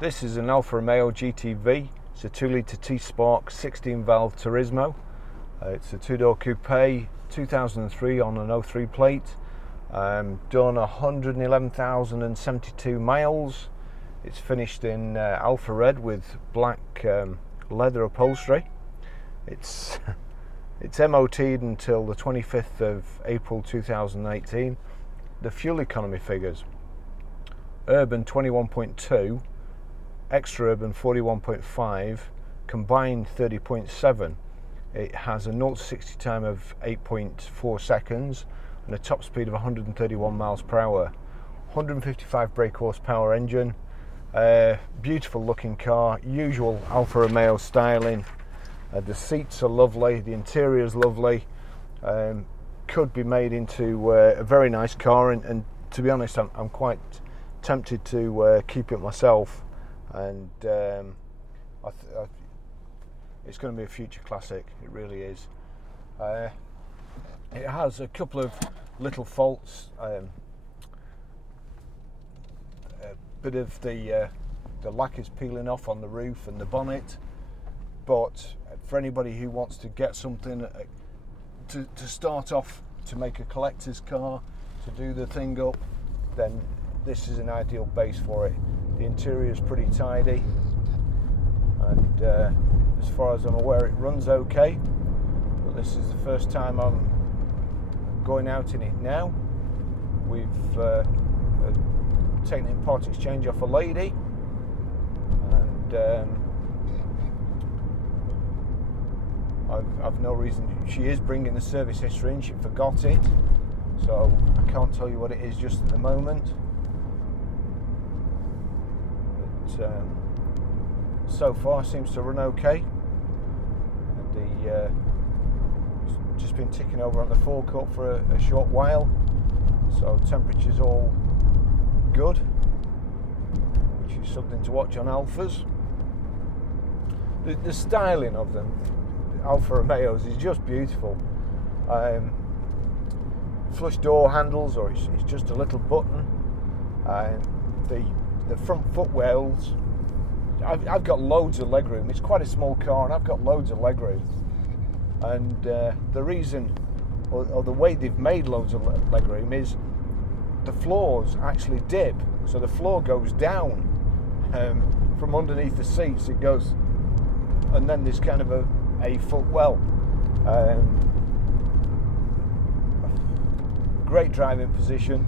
This is an Alfa Romeo GTV. It's a 2-litre T-Spark 16-valve Turismo. It's a two-door coupe, 2003 on an 03 plate. Done 111,072 miles. It's finished in Alfa red with black leather upholstery. It's MOT'd until the 25th of April 2018. The fuel economy figures: urban 21.2, extra urban 41.5, combined 30.7. It has a 0 to 60 time of 8.4 seconds and a top speed of 131 miles per hour. 155 brake horsepower engine. Beautiful looking car, usual Alfa Romeo styling. The seats are lovely, the interior is lovely. Could be made into a very nice car, and to be honest, I'm quite tempted to keep it myself. And it's going to be a future classic. It really is. It has a couple of little faults. A bit of the lacquer's peeling off on the roof and the bonnet. But for anybody who wants to get something to start off, to make a collector's car, to do the thing up, then this is an ideal base for it. The interior is pretty tidy, and as far as I'm aware, it runs okay. But this is the first time I'm going out in it now. We've taken it in part exchange off a lady, and I've no reason. She is bringing the service history in. She forgot it, so I can't tell you what it is just at the moment. So far seems to run okay. Just been ticking over on the forecourt for a short while, so temperature's all good, which is something to watch on Alfas. The styling of them, Alfa Romeos, is just beautiful. Flush door handles, or it's just a little button. The front footwells, I've got loads of legroom. It's quite a small car and I've got loads of legroom, and the reason, or the way they've made loads of legroom, is the floors actually dip, so the floor goes down from underneath the seats. It goes, and then there's kind of a footwell. Great driving position.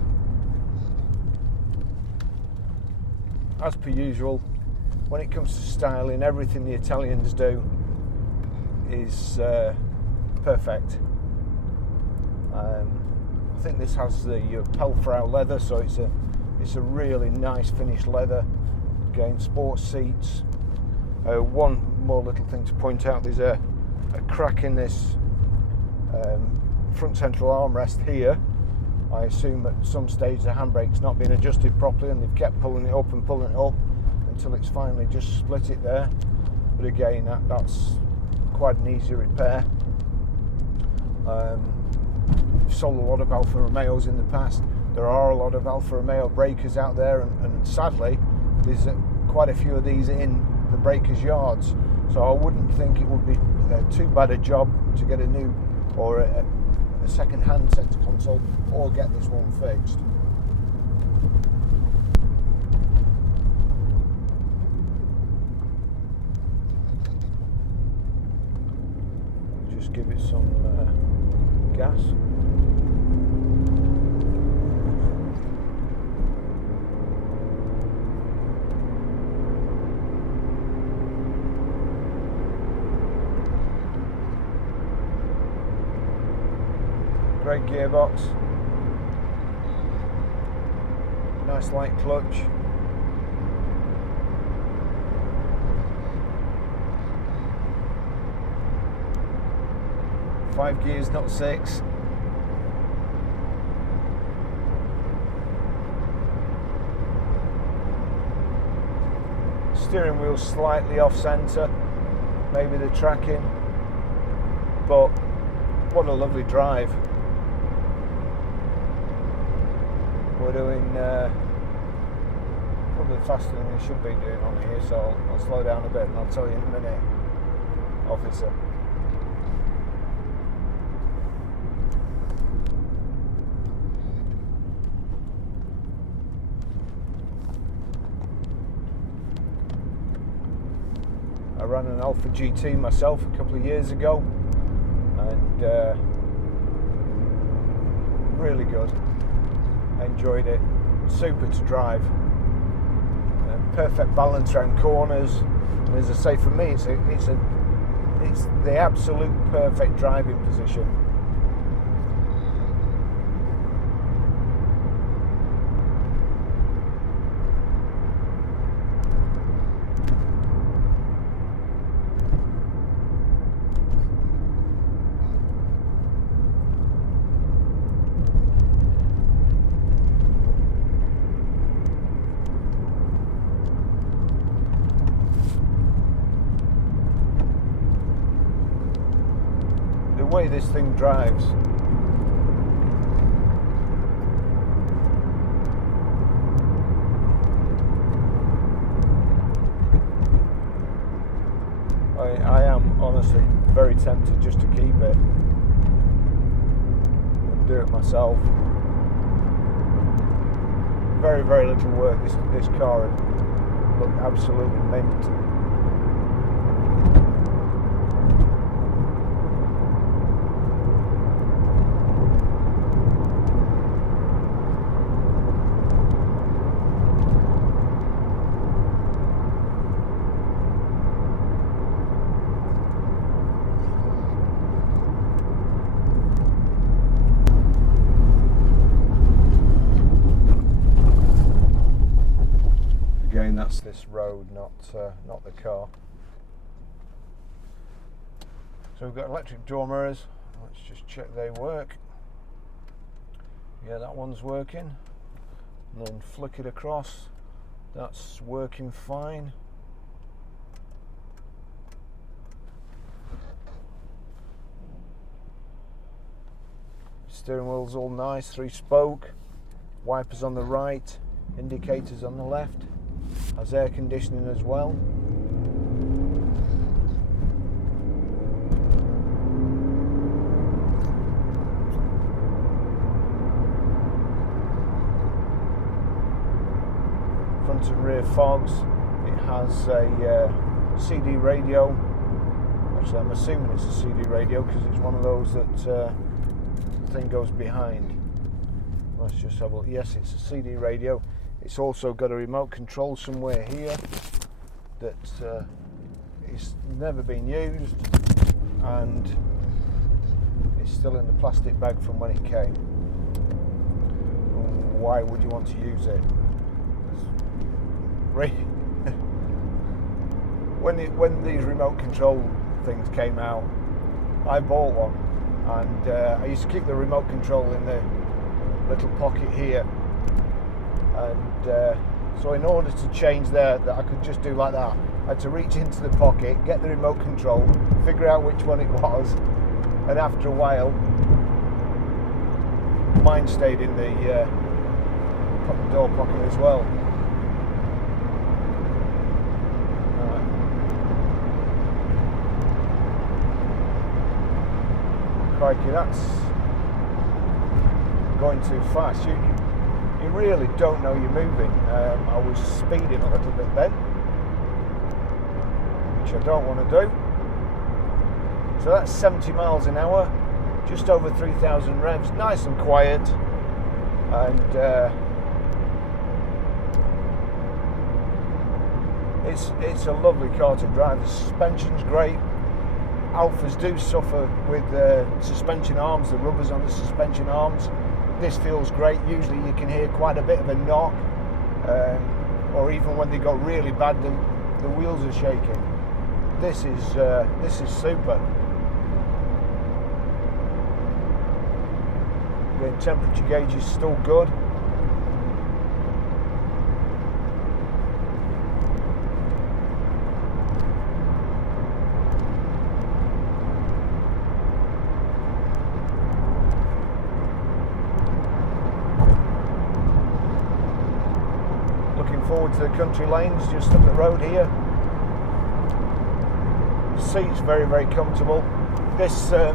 As per usual, when it comes to styling, everything the Italians do is perfect. I think this has the Pelfrau leather, so it's a really nice finished leather. Again, sports seats. One more little thing to point out: there's a crack in this front central armrest here. I assume at some stage the handbrake's not been adjusted properly, and they've kept pulling it up until it's finally just split it there. But again, that's quite an easy repair. I've sold a lot of Alfa Romeos in the past. There are a lot of Alfa Romeo breakers out there, and sadly there's quite a few of these in the breakers' yards. So I wouldn't think it would be too bad a job to get a new or a second-hand centre console, or get this one fixed. Just give it some gas. Great gearbox, nice light clutch. Five gears, not 6. Steering wheel slightly off centre, maybe the tracking, but what a lovely drive. We're doing bit faster than you should be doing on here, so I'll slow down a bit and I'll tell you in a minute, officer. I ran an Alfa GT myself a couple of years ago, and really good. Enjoyed it. Super to drive. Perfect balance around corners. And as I say, for me, it's the absolute perfect driving position. The way this thing drives, I am honestly very tempted just to keep it and do it myself. Very, very little work. This car looked absolutely mint. Again, that's this road, not the car. So we've got electric door mirrors. Let's just check they work. Yeah, that one's working. And then flick it across. That's working fine. Steering wheel's all nice, 3-spoke. Wipers on the right, indicators on the left. Has air conditioning as well. Front and rear fogs. It has a CD radio. Actually, I'm assuming it's a CD radio because it's one of those that the thing goes behind. Let's just have a look. Yes, it's a CD radio. It's also got a remote control somewhere here that it's never been used, and it's still in the plastic bag from when it came. Why would you want to use it? When these remote control things came out, I bought one, and I used to keep the remote control in the little pocket here. And so in order to change that I could just do like that, I had to reach into the pocket, get the remote control, figure out which one it was, and after a while mine stayed in the door pocket as well. Crikey, that's going too fast. You really don't know you're moving. I was speeding a little bit then, which I don't want to do. So that's 70 miles an hour, just over 3,000 revs, nice and quiet, and it's a lovely car to drive. The suspension's great. Alfas do suffer with suspension arms, the rubbers on the suspension arms. This feels great. Usually you can hear quite a bit of a knock, or even when they got really bad, the wheels are shaking. This is super. The temperature gauge is still good. Forward to the country lanes just up the road here. The seat's very, very comfortable. This, how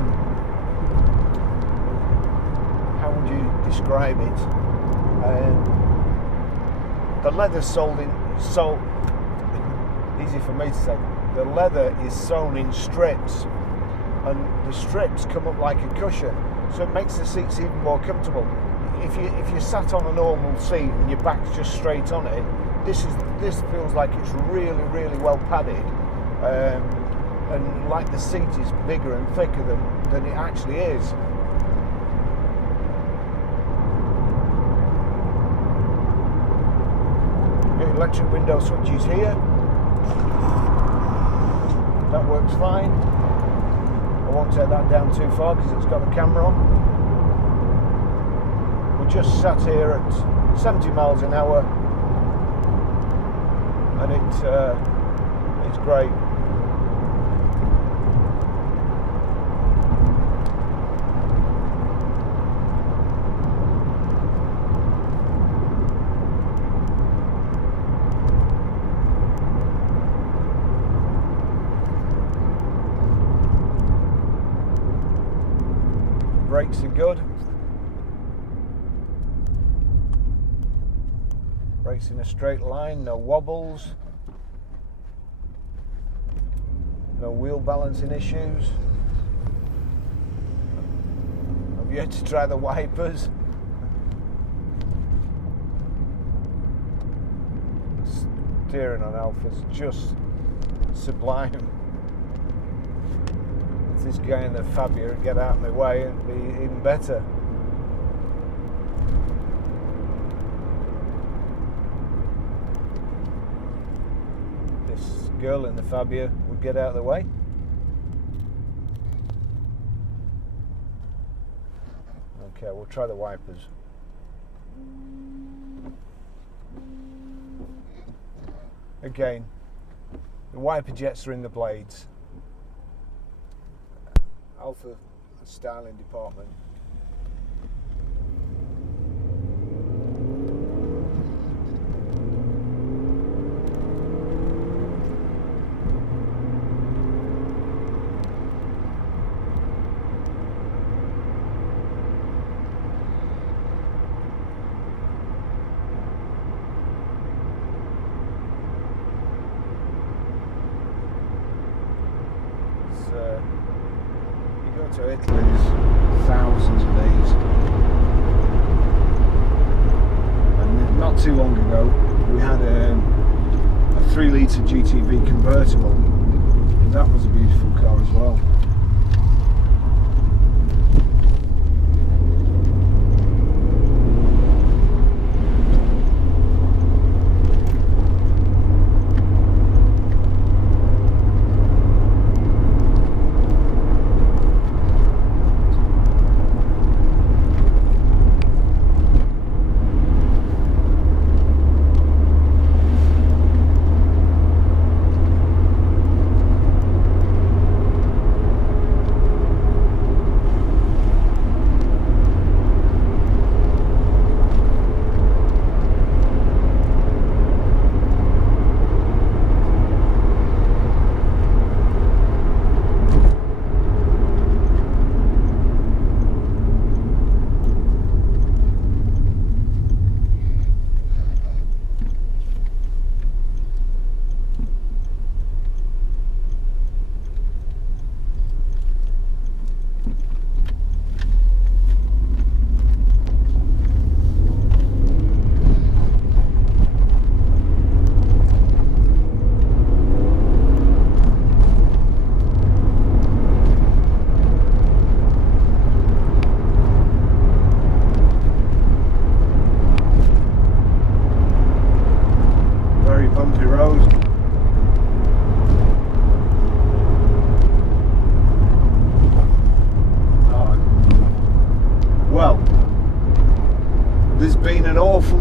would you describe it? The leather's easy for me to say. The leather is sewn in strips, and the strips come up like a cushion, so it makes the seats even more comfortable. If you sat on a normal seat and your back's just straight on it, this feels like it's really, really well padded, and like the seat is bigger and thicker than it actually is. Got electric window switches here. That works fine. I won't take that down too far because it's got the camera on. We're just sat here at 70 miles an hour, and it's great. Brakes are good. Brakes in a straight line, no wobbles, no wheel balancing issues. I've yet to try the wipers. Steering on Alfa's just sublime. If this guy in the Fabia would get out of my way, it'd be even better. This girl in the Fabia would get out of the way. Okay, we'll try the wipers. Again, the wiper jets are in the blades. Alfa styling department. To Italy, there's thousands of these, and not too long ago we had a 3-litre GTV convertible. That was a beautiful car as well.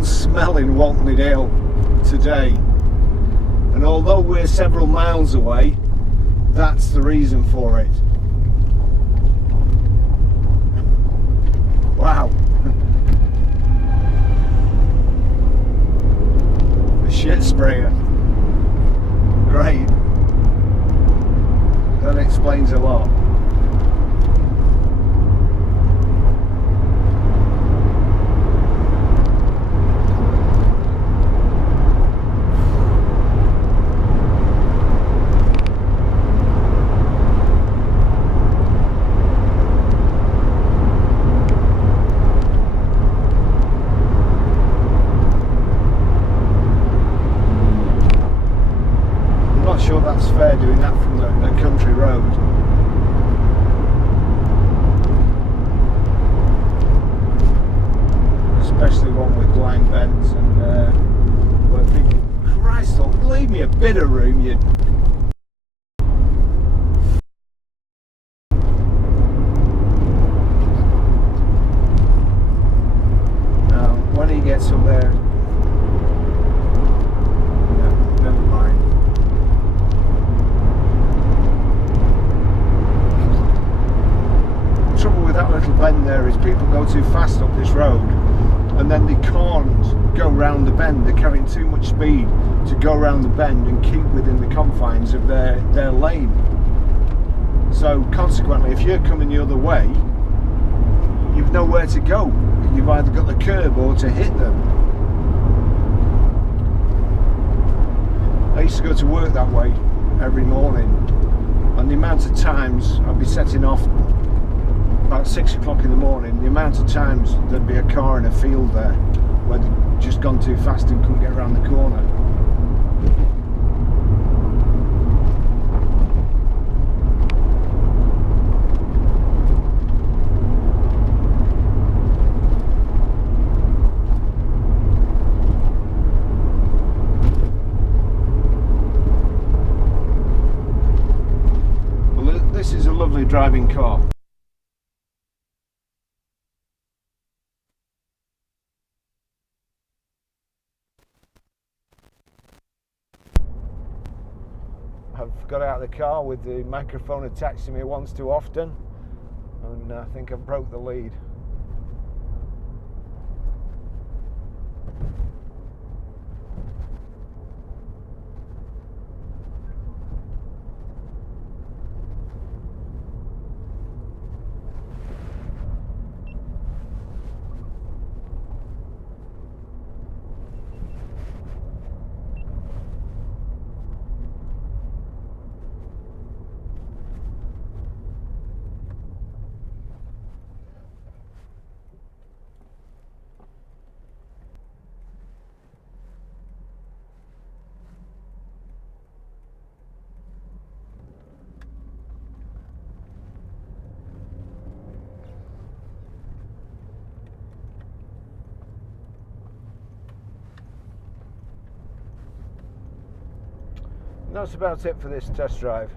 Smell in Oakley today, and although we're several miles away, that's the reason for it. Wow. the shit sprayer. Great. That explains a lot. Sure that's fair doing that from a country road. Especially one with blind bends and where people, Christ, leave me a bit of room, you. Now, when he gets up there, no, never mind. That little bend there is people go too fast up this road and then they can't go round the bend. They're carrying too much speed to go around the bend and keep within the confines of their lane. So consequently, if you're coming the other way, you've nowhere to go. You've either got the curb or to hit them. I used to go to work that way every morning, and the amount of times I'd be setting off about 6 o'clock in the morning, the amount of times there'd be a car in a field there where they'd just gone too fast and couldn't get around the corner. Well, this is a lovely driving car. I've got out of the car with the microphone attached to me once too often, and I think I've broke the lead. That's about it for this test drive.